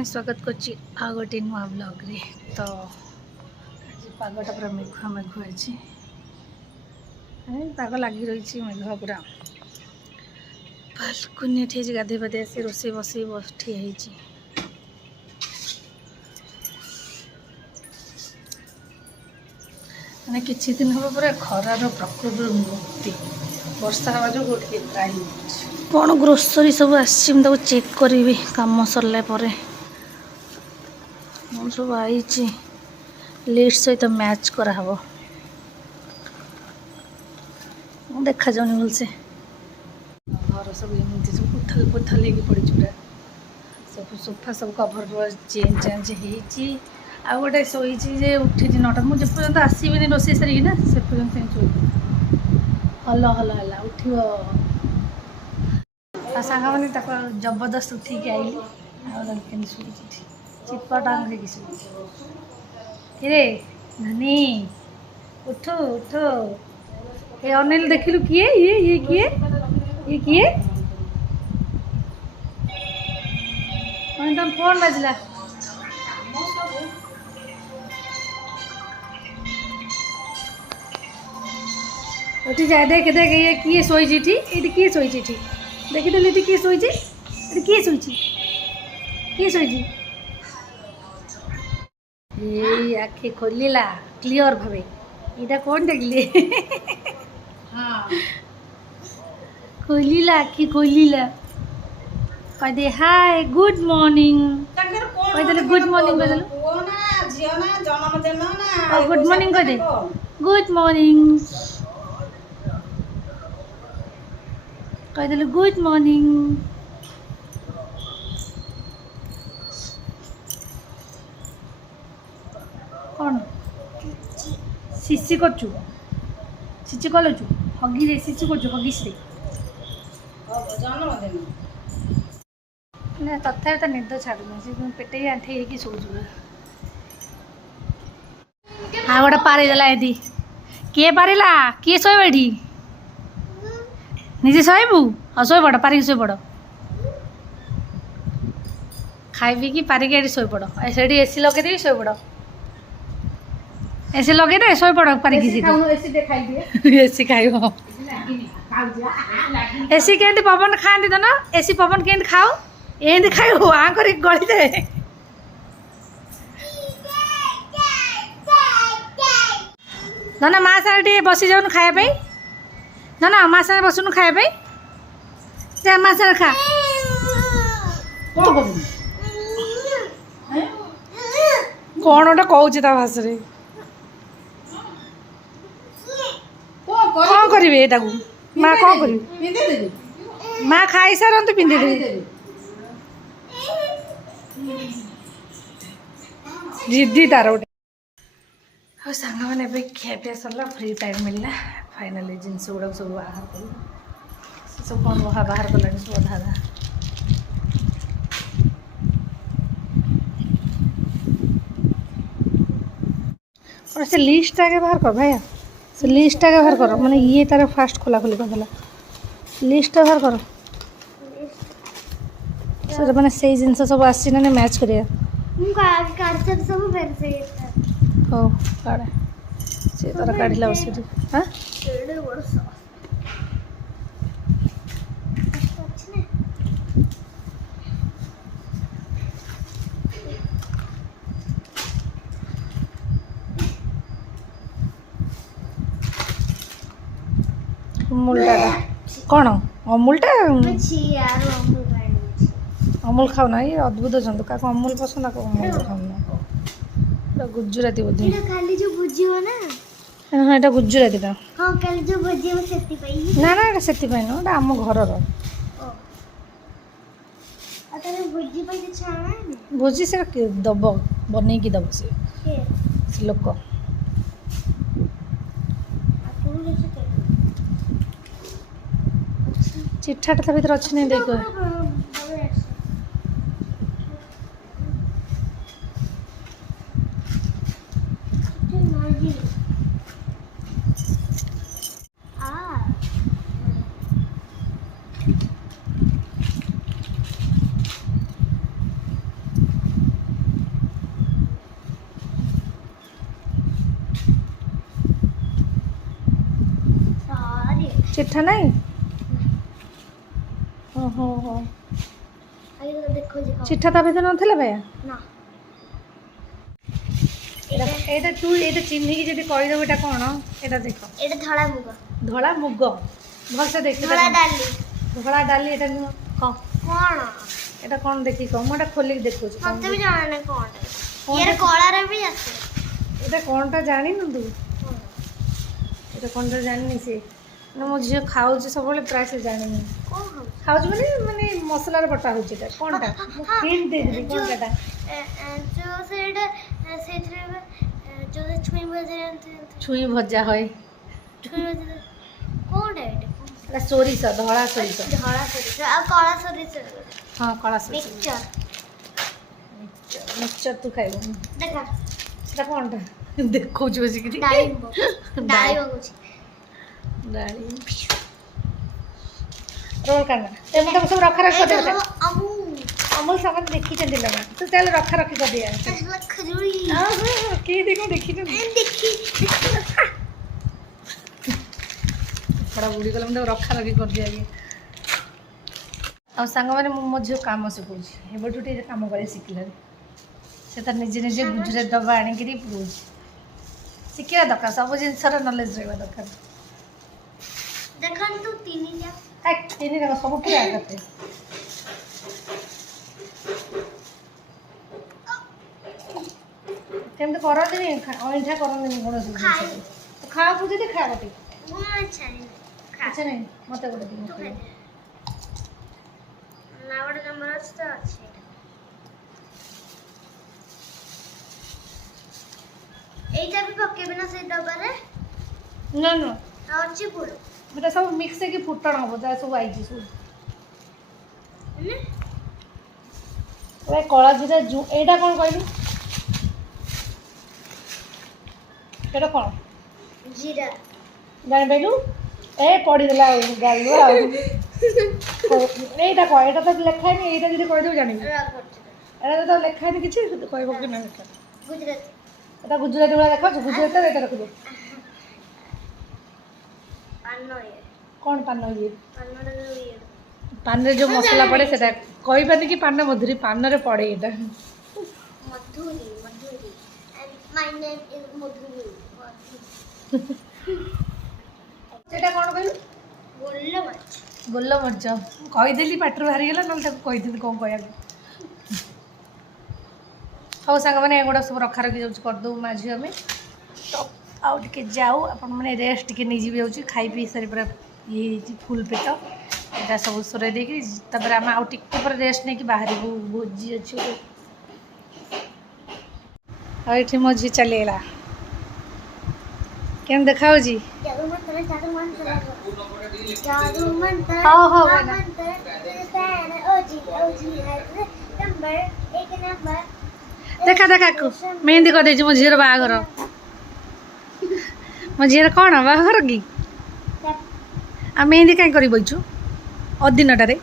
मैंने स्वागत करछि आ गोटे नुआ ब्लॉग रे। तो आज पागटा पूरा मेघुआ मेघुआ अच्छी पाग लगी रही मेघुआ पूरा बालकुनी ठे गाधे पाधे आसी रोसे बसई बठी मैंने किछि दिन हम पूरा खरार प्रकोप मुक्ति वर्षा हवा जो गोटे त्राही कौन ग्रोसरी सब आसी चेक करी काम सरला सब आई लिस्ट सहित मैच कराव देखा जाऊनी भलसे घर सब एमती सब पुथल पुथल पड़ी पूरा सब सोफा सब कभर चेंज चेंज हो आ गोटे शोई उठी 9टा मुझे पर्यंत आसबिनी रोसे सारिकी ना से पर्यंत हल हल है उठ सांग मैंने जबरदस्त उठिक आईली आगे शुई चिपा टांग किरे नानी उठ उठ ये अनिल देखिलु किए ये किए ये किए तुम फोन बाजला उठी जाए देख देख ये किए शोची ये किए शोची देखीदेल ये किए शोची किए शोची किए शोची ये आखि खोलिला क्लियर भावे इटा कौन देखले खोलिला आखि खोलिला कह दे हाय गुड मॉर्निंग कह गुड मॉर्निंग कह गुड मॉर्निंग कह दे गुड मॉर्निंग कह गुड मॉर्निंग कौन शिशि करचु शिशि कलचु हगी रे शिशि करचु हगिस रे ना तथा तो निद छाड़ू पेटे आंठे कि शोचु हाँ गोटे पारिदेला यदि किए पारिला किए शोबे निजे शोबू हाँ शोपड़ पारिक शोपड़ खाई पी कि पारिक ये शोपड़ से एसी लगे शोपड़ एसी लगे दे शोपड़ पारिक एसी खाइब एसी के पवन खाती तो ना एसी पवन के खाओ एमती खाइब आ कर गली दे ना माँ सागे बसी जाऊन खायापी ना माँ सागे बसुन खायापी जा माँ सागे खा कौन गोटे कौच भाषा कौन करेंगे यहाँ माँ कौन कर माँ खाई सारत पिंधेदेवी जिद्दी तार गोटे हाँ सांग मैंने खियापिया सरला फ्री टाइम मिलला फाइनाली जिनस गुड़ा सब बाहर कल सब कौन बाहर कला सब अधा अधा और से लिस्ट आगे बाहर कर भाई से लिस्ट आगे बाहर कर माने ये तार फास्ट खोला खोली करदेला लिस्ट बाहर कर सर मैंने से जिनस सब आसी ना मैच करिया हो काढ़े से तार काढ़ला बस हाँ अमूलटा कौन अमूलटा अमूल खाऊ ना ये अद्भुत जंतु क्या अमूल पसंद आ अमूल खाऊ गुजराती बोधे हाँ ये गुजराती ना ना से ना आम घर भोजी से दब बन दब से लोक चिट्ठाटा ता भीतर अच्छी नहीं देख चिट्ठा नहीं ओहो हो चिट्ठा ता भीतर नथिला भैया ना एटा तू एटा चिन्ह की जदी कहि दबो एटा कोन एटा देखो एटा धड़ा मुग भल से देख धड़ा डाली एटा क कोन एटा कोन देखि क मोटा खोली के देखो मते भी जाना नै कोन यार कोला रे भी आसे एटा कोनटा जानि न तू एटा कोनटा जानि से ना मो झियो खाऊ सब बेले प्राय से जानि नहीं कोन खाऊ माने माने मसला रे बटा होची एटा कोनटा हिंट दे दे कोनटा जो सेटा सेथरे जो छुई भजा होय छुई भजा कोन है एटा सोरिस धड़ा सोरिस आ काला सोरिस हां काला सोरिस मिक्सचर तू खाइबो देखा सेटा कोनटा देखो जो बसी कि डाली रोल करना ते मतलब सब रखा रख दे अमूल अमूल सामान देखी चंदी लगा तो चल रखा रखी कर दिया खजूरी हां के देखो देखी देखी बड़ा बुढ़ी गलम तो रखा रखी कर दिया ये आ संग माने मो झियो काम सिखौ छी हे बटुटी जे काम करे सिखले से त निजे निजे गुजरे दबा आनी करी पुरो सिखिया दरकार सब जिन सारा नॉलेज रहबा दरकार देखन तू तीनी जा तीन देखो सब पूरा करते केम तो करो नहीं अइठा करो नहीं कोन सब तो खा पूजे दे खा बटी अच्छा नहीं मत बोल दी ना बड़ा नंबर अच्छा আছে এইটা भी पक्के बिना से दबारे ना ना अच्छी पूरा बेटा सब मिक्स है कि फुटण हो जा सब आई जी सब ने ओए कला जीरा जू एटा कोन कहलु एटा कोन जीरा जान बेलु ए पड़ी देला गालु आ एटा को एटा तो लिखा नहीं एटा जदी कह दो जानि एटा तो लिखा नहीं किछि कहबो कि ना गुजराती एटा गुजराती वाला देखो गुजराती एटा रख दो कौन पान ये पान रे जो मसाला पड़े सेटा कहि पानी कि पान मधुरी पान रे पड़े एटा Madhuri and my name is Madhuri सेटा कोन कहलु गोल्ला मरच कहि देली पाटर बाहरी गेला न त कहि देली कोन कहया हाउ संग माने एगोडा सब रखा रखी जाउछ कर दउ माझी हमें तो आउ टिके जाऊ अपन माने रेस्ट टिके नै जीव जाउछ खाई पी सारी पूरा ये फुल पेट एटा सब सरे दे कि तबरे हम आउ टिके पर रेस्ट नै कि बाहरी भोजी अछि आ एठी मजी चलेला केम देखाओ जी जादू मंत्र हो नंबर एक नंबर देखा देखा को मेहंदी कर दे मो झीर बागर मो झीर कौन बागर की आ मेहंदी कहीं कर बइछु अदिनटारे